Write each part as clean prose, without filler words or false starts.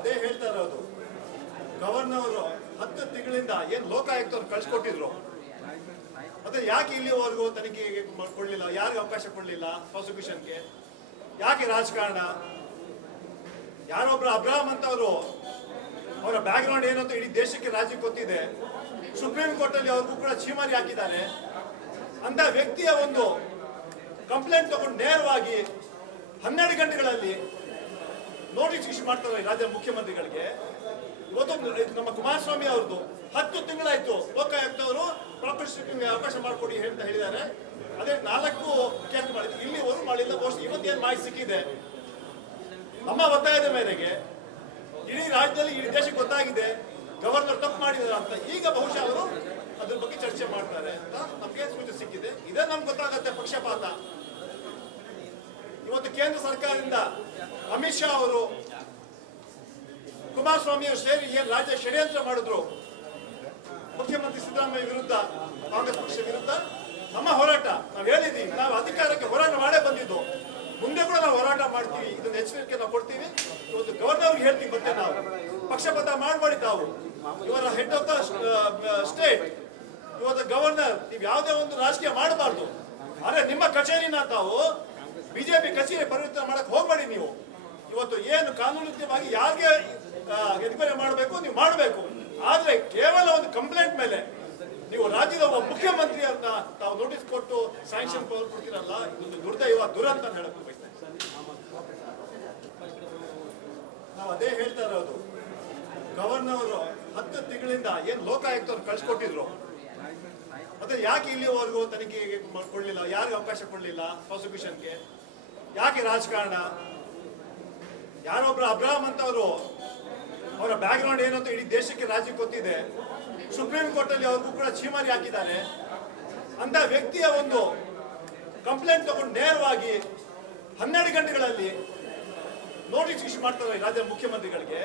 ಅದೇ ಹೇಳ್ತಾ ಇರೋದು. ಗವರ್ನರ್ ಅವರು 10 ತಿಂಗಳಿಂದ ಏನ್ ಲೋಕಾಯುಕ್ತವ್ರು ಕಳ್ಸಿಕೊಟ್ಟಿದ್ರು, ಮತ್ತೆ ಯಾಕೆ ಇಲ್ಲಿವರೆಗೂ ತನಿಖೆಗೆ ಕೊಡ್ಲಿಲ್ಲ, ಯಾರಿಗೆ ಅವಕಾಶ ಕೊಡ್ಲಿಲ್ಲ ಪ್ರಾಸಿಕ್ಯೂಷನ್ಗೆ, ಯಾಕೆ ರಾಜಕಾರಣ? ಯಾರೊಬ್ರು ಅಬ್ರಾಹಂ ಅಂತವರು ಅವರ ಬ್ಯಾಕ್ ಗ್ರೌಂಡ್ ಏನು ಅಂತ ಇಡೀ ದೇಶಕ್ಕೆ ರಾಜ್ಯಕ್ಕೆ ಗೊತ್ತಿದೆ. ಸುಪ್ರೀಂ ಕೋರ್ಟ್ ಅಲ್ಲಿ ಅವ್ರಿಗೂ ಕೂಡ ಚೀಮಾರಿ ಹಾಕಿದ್ದಾರೆ. ಅಂತ ವ್ಯಕ್ತಿಯ ಒಂದು ಕಂಪ್ಲೇಂಟ್ ತಗೊಂಡು ನೇರವಾಗಿ 12 ಗಂಟೆಗಳಲ್ಲಿ ನೋಟಿಸ್ ಇಶ್ಯೂ ಮಾಡ್ತಾರೆ ರಾಜ್ಯ ಮುಖ್ಯಮಂತ್ರಿಗಳಿಗೆ. ಇವತ್ತು ನಮ್ಮ ಕುಮಾರಸ್ವಾಮಿ ಅವ್ರದ್ದು 10 ತಿಂಗಳಾಯ್ತು ಲೋಕಾಯುಕ್ತವರು ಪ್ರಾಸಿಕ್ಯೂಷನ್ಗೆ ಅವಕಾಶ ಮಾಡಿಕೊಡಿ ಅಂತ ಹೇಳಿದ್ದಾರೆ. ಅದೇ 4 ಕೇಸ್ ಮಾಡಿದ್ರು, ಇಲ್ಲಿವರೆಗೂ ಮಾಡಿಲ್ಲ. ಬಹುಶಃ ಇವತ್ತೇನು ಮಾಹಿತಿ ಸಿಕ್ಕಿದೆ, ನಮ್ಮ ಒತ್ತಾಯದ ಮೇರೆಗೆ ಇಡೀ ರಾಜ್ಯದಲ್ಲಿ ಇಡೀ ದೇಶಕ್ಕೆ ಗೊತ್ತಾಗಿದೆ ಗವರ್ನರ್ ತಪ್ಪು ಮಾಡಿದಾರೆ ಅಂತ. ಈಗ ಬಹುಶಃ ಅವರು ಅದ್ರ ಬಗ್ಗೆ ಚರ್ಚೆ ಮಾಡ್ತಾರೆ ಅಂತ ನಮಗೆ ಸೂಚನೆ ಸಿಕ್ಕಿದೆ. ಇದೇ ನಮ್ಗೆ ಗೊತ್ತಾಗತ್ತೆ ಪಕ್ಷಪಾತ. ಇವತ್ತು ಕೇಂದ್ರ ಸರ್ಕಾರದಿಂದ ಅಮಿತ್ ಶಾ ಅವರು ಕುಮಾರಸ್ವಾಮಿ ಅವರು ಸೇರಿ ಏನ್ ರಾಜ್ಯ ಷಡ್ಯಂತ್ರ ಮಾಡಿದ್ರು ಮುಖ್ಯಮಂತ್ರಿ ಸಿದ್ದರಾಮಯ್ಯ ವಿರುದ್ಧ, ಕಾಂಗ್ರೆಸ್ ಪಕ್ಷ ವಿರುದ್ಧ, ನಮ್ಮ ಹೋರಾಟ ನಾವು ಹೇಳಿದೀವಿ. ನಾವು ಅಧಿಕಾರಕ್ಕೆ ಹೋರಾಟ ಮಾಡೇ ಬಂದಿದ್ದು, ಮುಂದೆ ಕೂಡ ನಾವು ಹೋರಾಟ ಮಾಡ್ತೀವಿ. ಇದನ್ನ ಎಚ್ಚರಿಕೆ ನಾವು ಕೊಡ್ತೀವಿ. ಇವತ್ತು ಗವರ್ನರ್ ಹೇಳ್ತೀವಿ, ಮತ್ತೆ ನಾವು ಪಕ್ಷಪಾತ ಮಾಡಬೇಡಿ. ತಾವು ಇವರ ಹೆಡ್ ಆಫ್ ದ ಸ್ಟೇಟ್, ಇವತ್ತು ಗವರ್ನರ್, ನೀವು ಯಾವುದೇ ಒಂದು ರಾಜಕೀಯ ಮಾಡಬಾರ್ದು. ಆದ್ರೆ ನಿಮ್ಮ ಕಚೇರಿನ ತಾವು ಬಿಜೆಪಿ ಕಚೇರಿ ಪರಿವರ್ತನೆ ಮಾಡಕ್ ಹೋಗ್ಬೇಡಿ. ನೀವು ಇವತ್ತು ಏನು ಕಾನೂನುಬದ್ಧವಾಗಿ ಯಾರಿಗೆ ಎನ್ಕ್ವೈರಿ ಮಾಡಬೇಕು ನೀವು ಮಾಡಬೇಕು. ಆದ್ರೆ ಕೇವಲ ಒಂದು ಕಂಪ್ಲೇಂಟ್ ಮೇಲೆ ನೀವು ರಾಜ್ಯದ ಒಬ್ಬ ಮುಖ್ಯಮಂತ್ರಿಯನ್ನ ತಾವು ನೋಟಿಸ್ ಕೊಟ್ಟು ಸ್ಯಾಂಕ್ಷನ್ ಪವರ್ ಕೊಡ್ತೀರಲ್ಲ, ಇದೊಂದು ದುರ್ದೈವ, ದುರಂತ ಹೇಳಕ್ ಬಯಸ್ತೇನೆ. ನಾವು ಅದೇ ಹೇಳ್ತಾ ಇರೋದು. ಗವರ್ನರ್ ಅವರು 10 ತಿಂಗಳಿಂದ ಏನ್ ಲೋಕಾಯುಕ್ತವ್ರು ಕಳ್ಸಿಕೊಟ್ಟಿದ್ರು, ಮತ್ತೆ ಯಾಕೆ ಇಲ್ಲಿವರೆಗೂ ತನಿಖೆಗೆ ಕೊಡ್ಲಿಲ್ಲ, ಯಾರಿಗೆ ಅವಕಾಶ ಕೊಡ್ಲಿಲ್ಲ ಪ್ರಾಸಿಕ್ಯೂಷನ್ಗೆ, ಯಾಕೆ ರಾಜಕಾರಣ? ಯಾರೊಬ್ರು ಅಬ್ರಾಹಂ ಅಂತವರು ಅವರ ಬ್ಯಾಕ್ ಗ್ರೌಂಡ್ ಏನು ಅಂತ ಇಡೀ ದೇಶಕ್ಕೆ ರಾಜ್ಯಕ್ಕೆ ಗೊತ್ತಿದೆ. ಸುಪ್ರೀಂ ಕೋರ್ಟ್ ಅಲ್ಲಿ ಅವ್ರಿಗೂ ಕೂಡ ಚೀಮಾರಿ ಹಾಕಿದ್ದಾರೆ. ಅಂತ ವ್ಯಕ್ತಿಯ ಒಂದು ಕಂಪ್ಲೇಂಟ್ ತಗೊಂಡು ನೇರವಾಗಿ 12 ಗಂಟೆಗಳಲ್ಲಿ ನೋಟಿಸ್ ಇಶ್ಯೂ ಮಾಡ್ತಾರೆ ರಾಜ್ಯ ಮುಖ್ಯಮಂತ್ರಿಗಳಿಗೆ.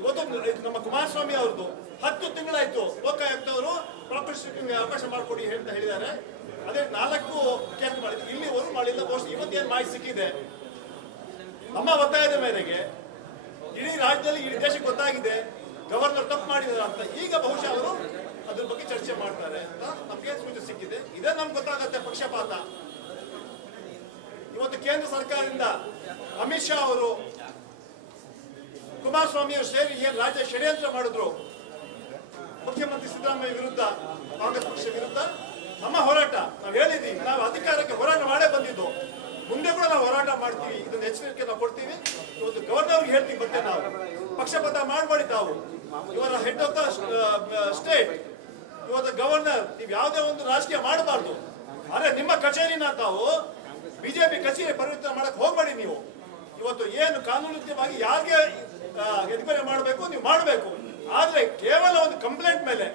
ಇವತ್ತು ನಮ್ಮ ಕುಮಾರಸ್ವಾಮಿ ಅವ್ರದ್ದು 10 ತಿಂಗಳಾಯ್ತು ಲೋಕಾಯುಕ್ತವರು ಪ್ರಾಸಿಕ್ಯೂಷನ್ಗೆ ಅವಕಾಶ ಮಾಡಿಕೊಡಿ ಅಂತ ಹೇಳಿದ್ದಾರೆ. ಅದೇ 4 ಕೇಸ್ ಮಾಡಿದ್ರು, ಇಲ್ಲಿವರೆಗೂ ಮಾಡಿಲ್ಲ. ಬಹುಶಃ ಇವತ್ತೇನು ಮಾಹಿತಿ ಸಿಕ್ಕಿದೆ, ನಮ್ಮ ಒತ್ತಾಯದ ಮೇರೆಗೆ ಇಡೀ ರಾಜ್ಯದಲ್ಲಿ ಇಡೀ ದೇಶಕ್ಕೆ ಗೊತ್ತಾಗಿದೆ ಗವರ್ನರ್ ತಪ್ಪು ಮಾಡಿದಾರೆ ಅಂತ. ಈಗ ಬಹುಶಃ ಅವರು ಅದ್ರ ಬಗ್ಗೆ ಚರ್ಚೆ ಮಾಡ್ತಾರೆ ಅಂತ ನಮಗೆ ಸೂಚನೆ ಸಿಕ್ಕಿದೆ. ಇದೇ ನಮ್ಗೆ ಗೊತ್ತಾಗತ್ತೆ ಪಕ್ಷಪಾತ. ಇವತ್ತು ಕೇಂದ್ರ ಸರ್ಕಾರದಿಂದ ಅಮಿತ್ ಶಾ ಅವರು ಕುಮಾರಸ್ವಾಮಿ ಅವರು ಸೇರಿ ಏನ್ ರಾಜ್ಯ ಷಡ್ಯಂತ್ರ ಮಾಡಿದ್ರು ಮುಖ್ಯಮಂತ್ರಿ ಸಿದ್ದರಾಮಯ್ಯ ವಿರುದ್ಧ, ಕಾಂಗ್ರೆಸ್ ಪಕ್ಷ ವಿರುದ್ಧ, ನಮ್ಮ ಹೋರಾಟ ನಾವು ಹೇಳಿದೀವಿ. ನಾವು ಅಧಿಕಾರಕ್ಕೆ ಹೋರಾಟ ಮಾಡೇ ಬಂದಿದ್ದು, ಮುಂದೆ ಕೂಡ ನಾವು ಹೋರಾಟ ಮಾಡ್ತೀವಿ. ಇದನ್ನ ಎಚ್ಚರಿಕೆ ನಾವು ಕೊಡ್ತೀವಿ. ಇವತ್ತು ಗವರ್ನರ್ ಹೇಳ್ತೀವಿ, ಮತ್ತೆ ನಾವು ಪಕ್ಷಪಾತ ಮಾಡಬೇಡಿ. ತಾವು ಇವರ ಹೆಡ್ ಆಫ್ ದ ಸ್ಟೇಟ್, ಇವತ್ತು ಗವರ್ನರ್, ನೀವು ಯಾವುದೇ ಒಂದು ರಾಜಕೀಯ ಮಾಡಬಾರ್ದು. ಆದ್ರೆ ನಿಮ್ಮ ಕಚೇರಿನ ತಾವು ಬಿಜೆಪಿ ಕಚೇರಿ ಪರಿವರ್ತನೆ ಮಾಡಕ್ ಹೋಗ್ಬೇಡಿ. ನೀವು ಇವತ್ತು ಏನು ಕಾನೂನುಬದ್ಧವಾಗಿ ಯಾರಿಗೆ ಎನ್ಕ್ವೈರಿ ಮಾಡಬೇಕು ನೀವು ಮಾಡಬೇಕು. ಆದ್ರೆ ಕೇವಲ ಒಂದು ಕಂಪ್ಲೇಂಟ್ ಮೇಲೆ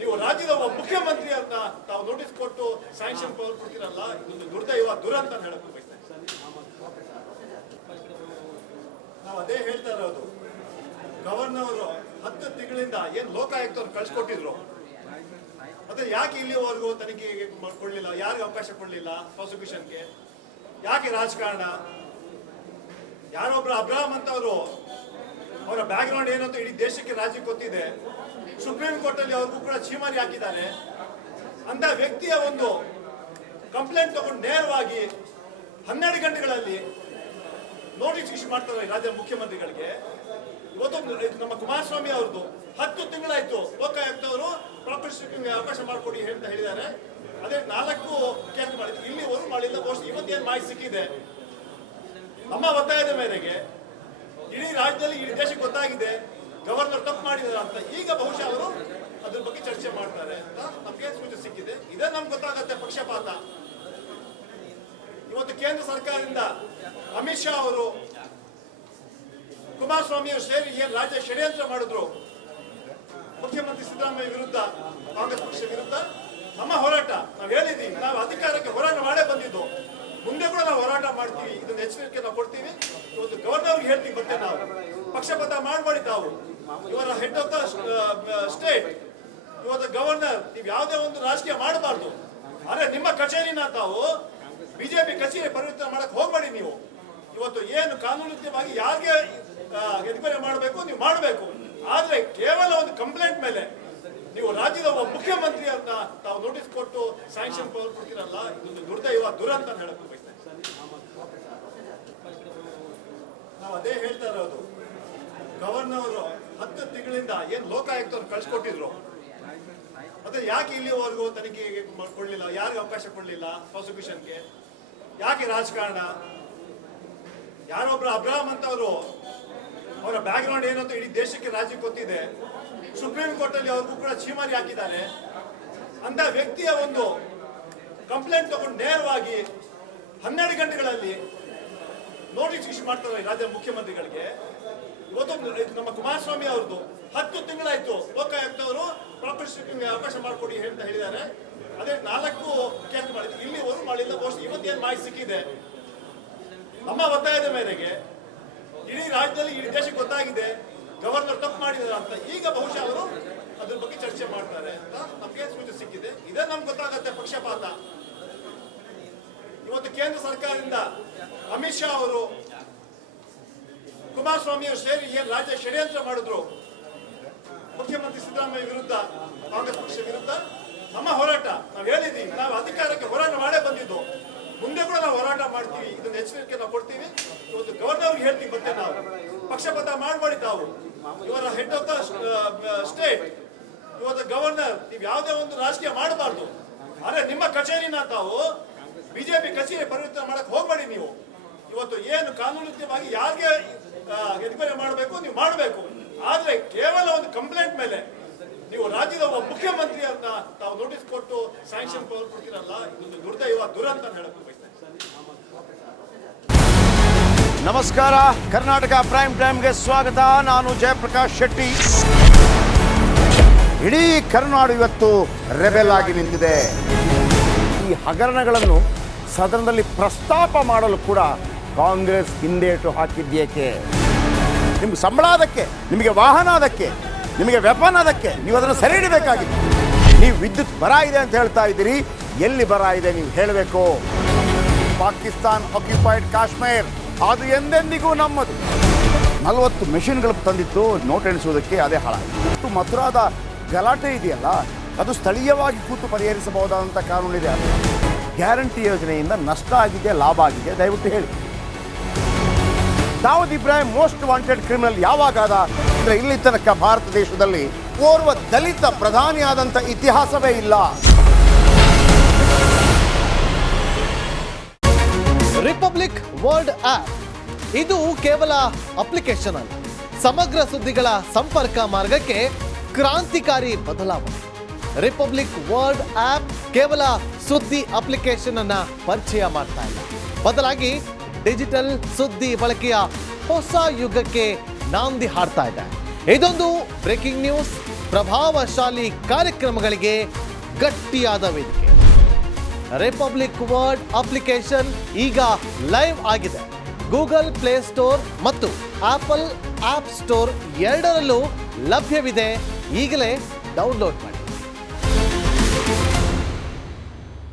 ನೀವು ರಾಜ್ಯದ ಒಬ್ಬ ಮುಖ್ಯಮಂತ್ರಿಯನ್ನ ತಾವು ನೋಟಿಸ್ ಕೊಟ್ಟು ಸ್ಯಾಂಕ್ಷನ್ ಪವರ್ ಕೊಡ್ತೀರಲ್ಲ, ಇದೊಂದು ದುರ್ದೈವ, ದುರಂತ ಹೇಳಕ್ ಬಯಸ್ತೇನೆ. ನಾವು ಅದೇ ಹೇಳ್ತಾ ಇರೋದು. ಗವರ್ನರ್ ಅವರು 10 ತಿಂಗಳಿಂದ ಏನ್ ಲೋಕಾಯುಕ್ತವ್ರು ಕಳ್ಸಿಕೊಟ್ಟಿದ್ರು, ಮತ್ತೆ ಯಾಕೆ ಇಲ್ಲಿವರೆಗೂ ತನಿಖೆಗೆ ಕೊಡ್ಲಿಲ್ಲ, ಯಾರಿಗೆ ಅವಕಾಶ ಕೊಡ್ಲಿಲ್ಲ ಪ್ರಾಸಿಕ್ಯೂಷನ್ಗೆ, ಯಾಕೆ ರಾಜಕಾರಣ? ಯಾರೊಬ್ರು ಅಬ್ರಾಹಂ ಅಂತವರು ಅವರ ಬ್ಯಾಕ್ ಗ್ರೌಂಡ್ ಏನು ಅಂತ ಇಡೀ ದೇಶಕ್ಕೆ ರಾಜ್ಯಕ್ಕೆ ಗೊತ್ತಿದೆ. ಸುಪ್ರೀಂ ಕೋರ್ಟ್ ಅಲ್ಲಿ ಅವ್ರಿಗೂ ಕೂಡ ಚೀಮಾರಿ ಹಾಕಿದ್ದಾರೆ. ಅಂತ ವ್ಯಕ್ತಿಯ ಒಂದು ಕಂಪ್ಲೇಂಟ್ ತಗೊಂಡು ನೇರವಾಗಿ 12 ಗಂಟೆಗಳಲ್ಲಿ ನೋಟಿಸ್ ಇಶ್ಯೂ ಮಾಡ್ತಾರೆ ರಾಜ್ಯ ಮುಖ್ಯಮಂತ್ರಿಗಳಿಗೆ. ಇವತ್ತು ನಮ್ಮ ಕುಮಾರಸ್ವಾಮಿ ಅವ್ರದ್ದು 10 ತಿಂಗಳಾಯ್ತು ಲೋಕಾಯುಕ್ತವರು ಪ್ರಾಸಿಕ್ಯೂಷನ್ಗೆ ಅವಕಾಶ ಮಾಡಿಕೊಡಿ ಅಂತ ಹೇಳಿದ್ದಾರೆ. ಅದೇ 4 ಕೇಸ್ ಮಾಡಿದ್ರು, ಇಲ್ಲಿವರೆಗೂ ಮಾಡಿಲ್ಲ. ಬಹುಶಃ ಇವತ್ತೇನು ಮಾಹಿತಿ ಸಿಕ್ಕಿದೆ, ನಮ್ಮ ಒತ್ತಾಯದ ಮೇರೆಗೆ ಇಡೀ ರಾಜ್ಯದಲ್ಲಿ ಇಡೀ ದೇಶಕ್ಕೆ ಗೊತ್ತಾಗಿದೆ ಗವರ್ನರ್ ತಪ್ಪು ಮಾಡಿದಾರೆ ಅಂತ. ಈಗ ಬಹುಶಃ ಅವರು ಅದ್ರ ಬಗ್ಗೆ ಚರ್ಚೆ ಮಾಡ್ತಾರೆ ಅಂತ ನಮಗೆ ಸೂಚನೆ ಸಿಕ್ಕಿದೆ. ಇದೇ ನಮ್ಗೆ ಗೊತ್ತಾಗತ್ತೆ ಪಕ್ಷಪಾತ. ಇವತ್ತು ಕೇಂದ್ರ ಸರ್ಕಾರದಿಂದ ಅಮಿತ್ ಶಾ ಅವರು ಕುಮಾರಸ್ವಾಮಿ ಅವರು ಸೇರಿ ಏನ್ ರಾಜ್ಯ ಷಡ್ಯಂತ್ರ ಮಾಡಿದ್ರು ಮುಖ್ಯಮಂತ್ರಿ ಸಿದ್ದರಾಮಯ್ಯ ವಿರುದ್ಧ, ಕಾಂಗ್ರೆಸ್ ಪಕ್ಷ ವಿರುದ್ಧ, ನಮ್ಮ ಹೋರಾಟ ನಾವು ಹೇಳಿದೀವಿ. ನಾವು ಅಧಿಕಾರಕ್ಕೆ ಹೋರಾಟ ಮಾಡೇ ಬಂದಿದ್ದು, ಮುಂದೆ ಕೂಡ ನಾವು ಹೋರಾಟ ಮಾಡ್ತೀವಿ. ಇದನ್ನ ಎಚ್ಚರಿಕೆ ನಾವು ಕೊಡ್ತೀವಿ. ಇವತ್ತು ಗವರ್ನರ್ ಹೇಳ್ತೀವಿ, ಮತ್ತೆ ನಾವು ಪಕ್ಷಪಾತ ಮಾಡಬೇಡಿ. ತಾವು ಇವರ ಹೆಡ್ ಆಫ್ ದ ಸ್ಟೇಟ್, ಇವತ್ತು ಗವರ್ನರ್, ನೀವು ಯಾವುದೇ ಒಂದು ರಾಜಕೀಯ ಮಾಡಬಾರ್ದು. ಆದ್ರೆ ನಿಮ್ಮ ಕಚೇರಿನ ತಾವು ಬಿಜೆಪಿ ಕಚೇರಿ ಪರಿವರ್ತನೆ ಮಾಡಕ್ ಹೋಗ್ಬೇಡಿ. ನೀವು ಇವತ್ತು ಏನು ಕಾನೂನುಬದ್ಧವಾಗಿ ಯಾರಿಗೆ ಎನ್ಕ್ವೈರಿ ಮಾಡಬೇಕು, ನೀವು ಮಾಡಬೇಕು. ಆದ್ರೆ ಕೇವಲ ಒಂದು ಕಂಪ್ಲೇಂಟ್ ಮೇಲೆ ನೀವು ರಾಜ್ಯದ ಒಬ್ಬ ಮುಖ್ಯಮಂತ್ರಿಯನ್ನ ತಾವು ನೋಟಿಸ್ ಕೊಟ್ಟು ಸ್ಯಾಂಕ್ಷನ್ ಪವರ್ ಕೊಡ್ತೀರಲ್ಲ, ಇದೊಂದು ದುರ್ದೈವ, ದುರಂತ ಅಂತ ಹೇಳಕ್ ಬಯಸ್ತೇನೆ. ನಾವು ಅದೇ ಹೇಳ್ತಾ ಇರೋದು. ಗವರ್ನರ್ 10 ತಿಂಗಳಿಂದ ಏನ್ ಲೋಕಾಯುಕ್ತವ್ರು ಕಳ್ಸಿಕೊಟ್ಟಿದ್ರು, ಮತ್ತೆ ಯಾಕೆ ಇಲ್ಲಿವರೆಗೂ ತನಿಖೆಗೆ ಕೊಡ್ಲಿಲ್ಲ, ಯಾರಿಗೆ ಅವಕಾಶ ಕೊಡ್ಲಿಲ್ಲ ಪ್ರಾಸಿಕ್ಯೂಷನ್ಗೆ? ಯಾಕೆ ರಾಜಕಾರಣ? ಯಾರೊಬ್ರು ಅಬ್ರಾಹಂ ಅಂತವರು, ಅವರ ಬ್ಯಾಕ್ ಗ್ರೌಂಡ್ ಏನು ಅಂತ ಇಡೀ ದೇಶಕ್ಕೆ ರಾಜ್ಯಕ್ಕೆ ಗೊತ್ತಿದೆ. ಸುಪ್ರೀಂ ಕೋರ್ಟ್ ಅಲ್ಲಿ ಅವ್ರಿಗೂ ಕೂಡ ಚೀಮಾರಿ ಹಾಕಿದ್ದಾರೆ. ಅಂತ ವ್ಯಕ್ತಿಯ ಒಂದು ಕಂಪ್ಲೇಂಟ್ ತಗೊಂಡು ನೇರವಾಗಿ 12 ಗಂಟೆಗಳಲ್ಲಿ ನೋಟಿಸ್ ಇಶ್ಯೂ ಮಾಡ್ತಾರೆ ರಾಜ್ಯದ ಮುಖ್ಯಮಂತ್ರಿಗಳಿಗೆ. ಇವತ್ತು ನಮ್ಮ ಕುಮಾರಸ್ವಾಮಿ ಅವ್ರದ್ದು 10 ತಿಂಗಳಾಯ್ತು ಲೋಕಾಯುಕ್ತವರು ಪ್ರಾಸಿಕ್ಯೂಷನ್ಗೆ ಅವಕಾಶ ಮಾಡಿಕೊಡಿ ಅಂತ ಹೇಳಿದ್ದಾರೆ. ಅದೇ 4 ಕೇಸ್ ಮಾಡಿದ್ರು, ಇಲ್ಲಿವರೆಗೂ ಮಾಡಿಲ್ಲ. ಬಹುಶಃ ಇವತ್ತೇನು ಮಾಹಿತಿ ಸಿಕ್ಕಿದೆ, ನಮ್ಮ ಒತ್ತಾಯದ ಮೇರೆಗೆ ಇಡೀ ರಾಜ್ಯದಲ್ಲಿ, ಇಡೀ ದೇಶಕ್ಕೆ ಗೊತ್ತಾಗಿದೆ ಗವರ್ನರ್ ತಪ್ಪು ಮಾಡಿದಾರೆ ಅಂತ. ಈಗ ಬಹುಶಃ ಅವರು ಅದ್ರ ಬಗ್ಗೆ ಚರ್ಚೆ ಮಾಡ್ತಾರೆ ಅಂತ ನಮಗೆ ಸೂಚನೆ ಸಿಕ್ಕಿದೆ. ಇದೇ ನಮ್ಗೆ ಗೊತ್ತಾಗತ್ತೆ ಪಕ್ಷಪಾತ. ಇವತ್ತು ಕೇಂದ್ರ ಸರ್ಕಾರದಿಂದ ಅಮಿತ್ ಶಾ ಅವರು, ಕುಮಾರಸ್ವಾಮಿ ಅವರು ಸೇರಿ ಏನ್ ರಾಜ್ಯ ಷಡ್ಯಂತ್ರ ಮಾಡಿದ್ರು ಮುಖ್ಯಮಂತ್ರಿ ಸಿದ್ದರಾಮಯ್ಯ ವಿರುದ್ಧ, ಕಾಂಗ್ರೆಸ್ ಪಕ್ಷ ವಿರುದ್ಧ, ನಮ್ಮ ಹೋರಾಟ ನಾವು ಹೇಳಿದೀವಿ. ನಾವು ಅಧಿಕಾರಕ್ಕೆ ಹೋರಾಟ ಮಾಡೇ ಬಂದಿದ್ದು, ಮುಂದೆ ಕೂಡ ನಾವು ಹೋರಾಟ ಮಾಡ್ತೀವಿ. ಇದನ್ನ ಎಚ್ಚರಿಕೆ ನಾವು ಕೊಡ್ತೀವಿ. ಇವತ್ತು ಗವರ್ನರ್ಗೆ ಹೇಳ್ತೀವಿ, ಮತ್ತೆ ನಾವು ಪಕ್ಷಪಾತ ಮಾಡಬೇಡಿ. ತಾವು ಇವರ ಹೆಡ್ ಆಫ್ ದ ಸ್ಟೇಟ್, ಇವತ್ತು ಗವರ್ನರ್, ನೀವು ಯಾವುದೇ ಒಂದು ರಾಜಕೀಯ ಮಾಡಬಾರ್ದು. ಆದ್ರೆ ನಿಮ್ಮ ಕಚೇರಿನ ತಾವು ಬಿಜೆಪಿ ಕಚೇರಿ ಪರಿವರ್ತನೆ ಮಾಡಕ್ ಹೋಗ್ಬೇಡಿ. ನೀವು ಇವತ್ತು ಏನು ಕಾನೂನುಬದ್ಧವಾಗಿ ಯಾರಿಗೆ ಎನ್ಕ್ವೈರಿ ಮಾಡಬೇಕು, ನೀವು ಮಾಡಬೇಕು. ಆದ್ರೆ ಕೇವಲ ಒಂದು ಕಂಪ್ಲೇಂಟ್ ಮೇಲೆ ನೀವು ರಾಜ್ಯದ ಒಬ್ಬ ಮುಖ್ಯಮಂತ್ರಿಯನ್ನ ತಾವು ನೋಟಿಸ್ ಕೊಟ್ಟು ಸ್ಯಾಂಕ್ಷನ್ ಪವರ್ ಕೊಡ್ತೀರಲ್ಲ, ಇದೊಂದು ದುರ್ದೈವ, ದುರಂತ ಅಂತ ಹೇಳಕ್ ಬಯಸ್ತೇನೆ. ನಮಸ್ಕಾರ, ಕರ್ನಾಟಕ ಪ್ರೈಮ್ ಟೈಮ್ಗೆ ಸ್ವಾಗತ. ನಾನು ಜಯಪ್ರಕಾಶ್ ಶೆಟ್ಟಿ. ಇಡೀ ಕರ್ನಾಡು ಇವತ್ತು ರೆಬೆಲ್ ಆಗಿ ನಿಂತಿದೆ. ಈ ಹಗರಣಗಳನ್ನು ಸದನದಲ್ಲಿ ಪ್ರಸ್ತಾಪ ಮಾಡಲು ಕೂಡ ಕಾಂಗ್ರೆಸ್ ಹಿಂದೇಟು ಹಾಕಿದ್ದೇಕೆ? ನಿಮ್ಗೆ ಸಂಬಳ ಅದಕ್ಕೆ, ನಿಮಗೆ ವಾಹನ ಅದಕ್ಕೆ, ನಿಮಗೆ ವೆಪನ್ ಅದಕ್ಕೆ, ನೀವು ಅದನ್ನು ಸರಿ ಇಡಬೇಕಾಗಿದೆ. ನೀವು ವಿದ್ಯುತ್ ಬರ ಇದೆ ಅಂತ ಹೇಳ್ತಾ ಇದ್ದೀರಿ, ಎಲ್ಲಿ ಬರ ಇದೆ ನೀವು ಹೇಳಬೇಕು. ಪಾಕಿಸ್ತಾನ್ ಆಕ್ಯುಪೈಡ್ ಕಾಶ್ಮೀರ್ ಅದು ಎಂದೆಂದಿಗೂ ನಮ್ಮದು. 40 ಮೆಷಿನ್ಗಳು ತಂದಿತ್ತು ನೋಟ್ ಎಣಿಸುವುದಕ್ಕೆ, ಅದೇ ಹಾಳಾಯಿತು. ಮಥುರಾದ ಗಲಾಟೆ ಇದೆಯಲ್ಲ, ಅದು ಸ್ಥಳೀಯವಾಗಿ ಕೂತು ಪರಿಹರಿಸಬಹುದಾದಂಥ ಕಾನೂನಿದೆ. ಗ್ಯಾರಂಟಿ ಯೋಜನೆಯಿಂದ ನಷ್ಟ ಆಗಿದೆ, ಲಾಭ ಆಗಿದೆ, ದಯವಿಟ್ಟು ಹೇಳಿ. Dawood Ibrahim most wanted criminal ಯಾವಾಗಾದ ಅಂದರೆ ಇಲ್ಲಿ ತನಕ ಭಾರತ ದೇಶದಲ್ಲಿ ಓರ್ವ ದಲಿತ ಪ್ರಧಾನಿಯಾದಂಥ ಇತಿಹಾಸವೇ ಇಲ್ಲ. ರಿಪಬ್ಲಿಕ್ ವರ್ಲ್ಡ್ ಆಪ್ ಇದು ಕೇವಲ ಅಪ್ಲಿಕೇಶನ್ ಅಲ್ಲ, ಸಮಗ್ರ ಸುದ್ದಿಗಳ ಸಂಪರ್ಕ ಮಾರ್ಗಕ್ಕೆ ಕ್ರಾಂತಿಕಾರಿ ಬದಲಾವಣೆ. ರಿಪಬ್ಲಿಕ್ ವರ್ಲ್ಡ್ ಆಪ್ ಕೇವಲ ಸುದ್ದಿ ಅಪ್ಲಿಕೇಶನ್ ಅನ್ನ ಪರಿಚಯ ಮಾಡ್ತಾ ಇಲ್ಲ, ಬದಲಾಗಿ ಡಿಜಿಟಲ್ ಸುದ್ದಿ ಬಳಕೆಯ ಹೊಸ ಯುಗಕ್ಕೆ ನಾಂದಿ ಹಾಡ್ತಾ ಇದೆ. ಇದೊಂದು ಬ್ರೇಕಿಂಗ್ ನ್ಯೂಸ್, ಪ್ರಭಾವಶಾಲಿ ಕಾರ್ಯಕ್ರಮಗಳಿಗೆ ಗಟ್ಟಿಯಾದ ವೇದಿಕೆ. ರಿಪಬ್ಲಿಕ್ ವರ್ಲ್ಡ್ ಅಪ್ಲಿಕೇಶನ್ ಈಗ ಲೈವ್ ಆಗಿದೆ. ಗೂಗಲ್ ಪ್ಲೇ ಸ್ಟೋರ್ ಮತ್ತು ಆಪಲ್ ಆಪ್ ಸ್ಟೋರ್ ಎರಡರಲ್ಲೂ ಲಭ್ಯವಿದೆ. ಈಗಲೇ ಡೌನ್ಲೋಡ್ ಮಾಡಿ.